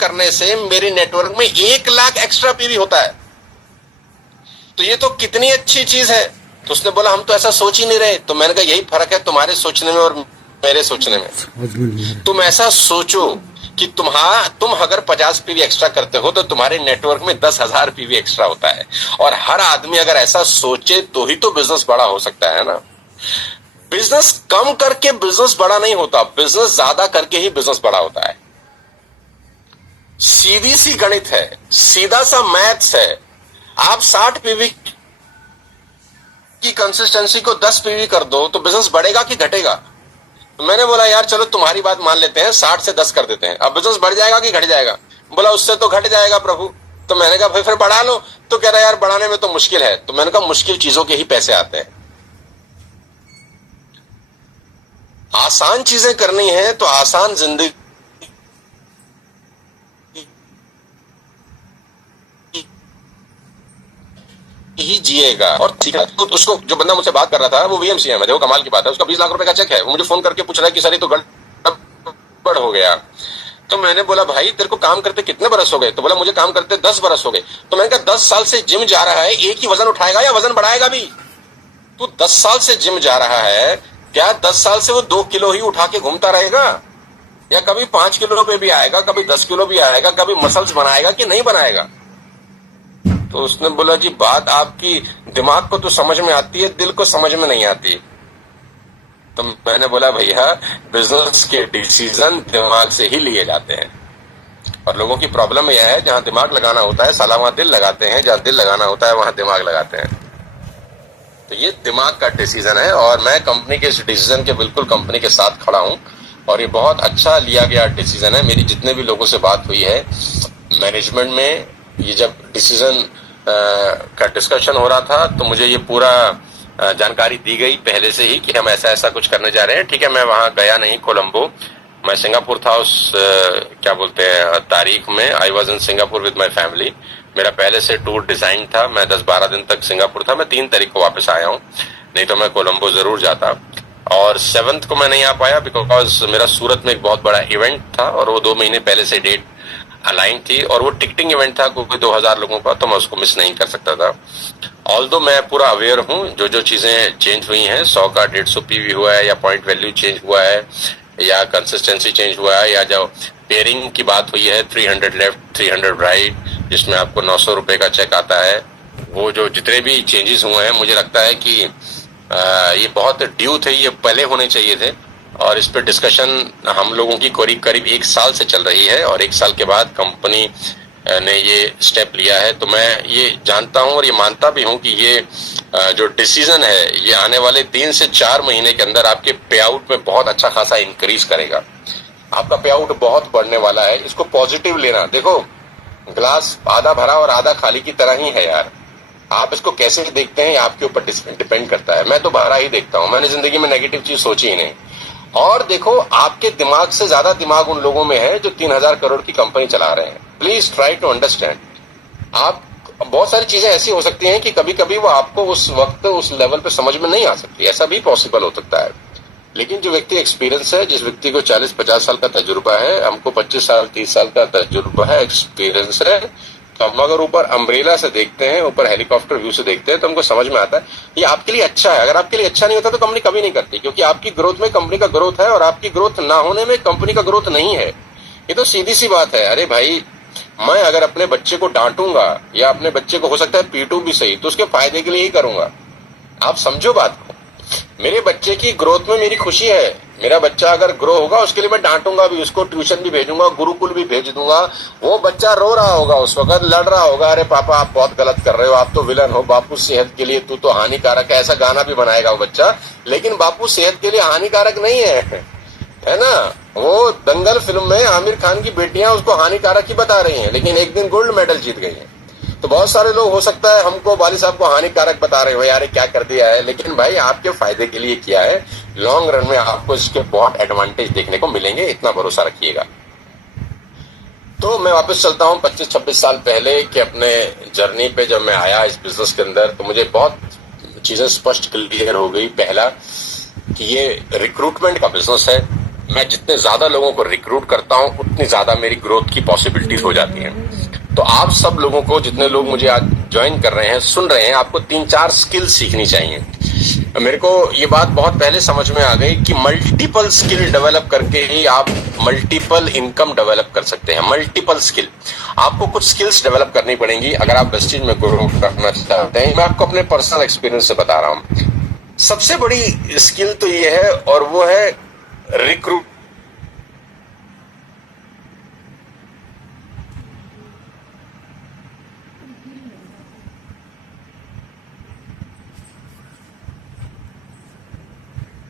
करने से मेरे नेटवर्क में 1 लाख एक्स्ट्रा पीवी होता है। तो ये तो कितनी अच्छी चीज है। तो उसने बोला हम तो ऐसा सोच ही नहीं रहे। तो मैंने कहा यही फर्क है तुम्हारे सोचने में और मेरे सोचने में। तुम ऐसा सोचो कि तुम अगर 50 पीवी एक्स्ट्रा करते हो तो तुम्हारे नेटवर्क में 10,000 पीवी एक्स्ट्रा होता है। और हर आदमी अगर ऐसा सोचे तो ही तो बिजनेस बड़ा हो सकता है ना। बिजनेस कम करके बिजनेस बड़ा नहीं होता, बिजनेस ज्यादा करके ही बिजनेस बड़ा होता है। सीधी सी गणित है, सीधा सा मैथ्स है। आप 60 पीवी की कंसिस्टेंसी को 10 पीवी कर दो तो बिजनेस बढ़ेगा कि घटेगा। तो मैंने बोला यार चलो तुम्हारी बात मान लेते हैं, 60 से 10 कर देते हैं। अब बिजनेस बढ़ जाएगा कि घट जाएगा। बोला उससे तो घट जाएगा प्रभु। तो मैंने कहा फिर बढ़ा लो। तो कह रहा यार बढ़ाने में तो मुश्किल है। तो मैंने कहा मुश्किल चीजों के ही पैसे आते हैं। आसान चीजें करनी है तो आसान जिंदगी ही जिएगा। और ठीक है, तो उसको जो बंदा मुझसे बात कर रहा था वो वीएमसीएम है। देखो कमाल की बात है, उसका 20 लाख रुपए का चेक है। वो मुझे फोन करके पूछ रहा है कि सर ये तो गड़बड़ हो गया। तो मैंने बोला भाई तेरे को काम करते कितने बरस हो गए। तो बोला मुझे काम करते 10 बरस हो गए। तो मैंने कहा 10 साल से जिम जा रहा है, एक ही वजन उठाएगा या वजन बढ़ाएगा भी। तू 10 साल से जिम जा रहा है, क्या 10 साल से वो 2 किलो ही उठा के घूमता रहेगा, या कभी 5 किलो पे भी आएगा, कभी 10 किलो भी आएगा, कभी मसल्स बनाएगा कि नहीं बनाएगा। तो उसने बोला जी बात आपकी दिमाग को तो समझ में आती है, दिल को समझ में नहीं आती। तो मैंने बोला भैया बिजनेस के डिसीजन दिमाग से ही लिए जाते हैं। और लोगों की प्रॉब्लम यह है जहां दिमाग लगाना होता है साला वहां दिल लगाते हैं, जहां दिल लगाना होता है वहां दिमाग लगाते हैं। तो ये दिमाग का डिसीजन है और मैं कंपनी के इस डिसीजन के बिल्कुल कंपनी के साथ खड़ा हूं। और ये बहुत अच्छा लिया गया डिसीजन है। मेरी जितने भी लोगों से बात हुई है मैनेजमेंट में, ये जब डिसीजन का डिस्कशन हो रहा था तो मुझे ये पूरा जानकारी दी गई पहले से ही कि हम ऐसा ऐसा कुछ करने जा रहे हैं। ठीक है, मैं वहां गया नहीं कोलंबो, मैं सिंगापुर था उस क्या बोलते हैं तारीख में। I was in Singapore with my family. मेरा पहले से टूर डिजाइन था, मैं 10-12 दिन तक सिंगापुर था। मैं 3 तारीख को वापस आया हूँ, नहीं तो मैं कोलंबो जरूर जाता। और 7th को मैं नहीं आ पाया बिकॉज मेरा सूरत में एक बहुत बड़ा इवेंट था और वो 2 महीने पहले से डेट अलाइन थी और वो टिकटिंग इवेंट था क्योंकि 2000 लोगों का, तो मैं उसको मिस नहीं कर सकता था। ऑल्दो मैं पूरा अवेयर हूँ जो जो चीजें चेंज हुई हैं, 100 का 150 पीवी हुआ है, या पॉइंट वैल्यू चेंज हुआ है, या कंसिस्टेंसी चेंज हुआ है, या जो पेयरिंग की बात हुई है 300 लेफ्ट 300 राइट जिसमें आपको 900 रुपए का चेक आता है, वो जो जितने भी चेंजेस हुए हैं मुझे लगता है कि ये बहुत ड्यू थे, ये पहले होने चाहिए थे। और इस पे डिस्कशन हम लोगों की करीब करीब 1 साल से चल रही है और 1 साल के बाद कंपनी ने ये स्टेप लिया है। तो मैं ये जानता हूं और ये मानता भी हूं कि ये जो डिसीजन है ये आने वाले 3 से 4 महीने के अंदर आपके पे आउट में बहुत अच्छा खासा इंक्रीज करेगा। आपका पे आउट बहुत बढ़ने वाला है। इसको पॉजिटिव लेना। देखो ग्लास आधा भरा और आधा खाली की तरह ही है यार। आप इसको कैसे देखते हैं आपके ऊपर डिपेंड करता है। मैं तो भरा ही देखता हूं, मैंने जिंदगी में नेगेटिव चीज सोची ही नहीं। और देखो आपके दिमाग से ज्यादा दिमाग उन लोगों में है जो 3000 करोड़ की कंपनी चला रहे हैं। Please try to understand. आप बहुत सारी चीजें ऐसी हो सकती हैं कि कभी कभी वो आपको उस वक्त उस लेवल पे समझ में नहीं आ सकती, ऐसा भी पॉसिबल हो सकता है। लेकिन जो व्यक्ति एक्सपीरियंस है, जिस व्यक्ति को 40-50 साल का तजुर्बा है, हमको 25 साल 30 साल का तजुर्बा है, एक्सपीरियंस है, तो हम अगर ऊपर अम्ब्रेला से देखते हैं, ऊपर हेलीकॉप्टर व्यू से देखते हैं तो हमको समझ में आता है ये आपके लिए अच्छा है। अगर आपके लिए अच्छा नहीं होता तो कंपनी कभी नहीं करती, क्योंकि आपकी ग्रोथ में कंपनी का ग्रोथ है और आपकी ग्रोथ ना होने में कंपनी का ग्रोथ नहीं है। ये तो सीधी सी बात है। अरे भाई मैं अगर अपने बच्चे को डांटूंगा या अपने बच्चे को हो सकता है पीटू भी सही, तो उसके फायदे के लिए ही करूंगा। आप समझो बात को। मेरे बच्चे की ग्रोथ में मेरी खुशी है। मेरा बच्चा अगर ग्रो होगा उसके लिए मैं डांटूंगा भी, उसको ट्यूशन भी भेजूंगा, गुरुकुल भी भेज दूंगा। वो बच्चा रो रहा होगा, उस वक्त लड़ रहा होगा, अरे पापा आप बहुत गलत कर रहे हो, आप तो विलन हो, बापू सेहत के लिए तू तो हानिकारक है, ऐसा गाना भी बनाएगा वो बच्चा। लेकिन बापू सेहत के लिए हानिकारक नहीं है ना। वो दंगल फिल्म में आमिर खान की बेटियां उसको हानिकारक ही बता रही हैं, लेकिन एक दिन गोल्ड मेडल जीत गई है। तो बहुत सारे लोग हो सकता है हमको वाली साहब को हानिकारक बता रहे हो, यार क्या कर दिया है, लेकिन भाई आपके फायदे के लिए किया है। लॉन्ग रन में आपको इसके बहुत एडवांटेज देखने को मिलेंगे, इतना भरोसा रखिएगा। तो मैं वापस चलता हूँ 25-26 साल पहले कि अपने जर्नी पे जब मैं आया इस बिजनेस के अंदर, तो मुझे बहुत चीजें स्पष्ट क्लियर हो गई। पहला कि ये रिक्रूटमेंट का बिजनेस है, मैं जितने ज्यादा लोगों को रिक्रूट करता हूं उतनी ज्यादा मेरी ग्रोथ की पॉसिबिलिटीज हो जाती हैं। तो आप सब लोगों को, जितने लोग मुझे आज ज्वाइन कर रहे हैं, सुन रहे हैं, आपको 3-4 स्किल सीखनी चाहिए। मेरे को ये बात बहुत पहले समझ में आ गई कि मल्टीपल स्किल डेवलप करके ही आप मल्टीपल इनकम डेवलप कर सकते हैं। मल्टीपल स्किल, आपको कुछ स्किल्स डेवलप करनी पड़ेंगी अगर आप वेस्टेज में ग्रो करना चाहते हैं। मैं आपको अपने पर्सनल एक्सपीरियंस से बता रहा हूं। सबसे बड़ी स्किल तो ये है, और वो है रिक्रूट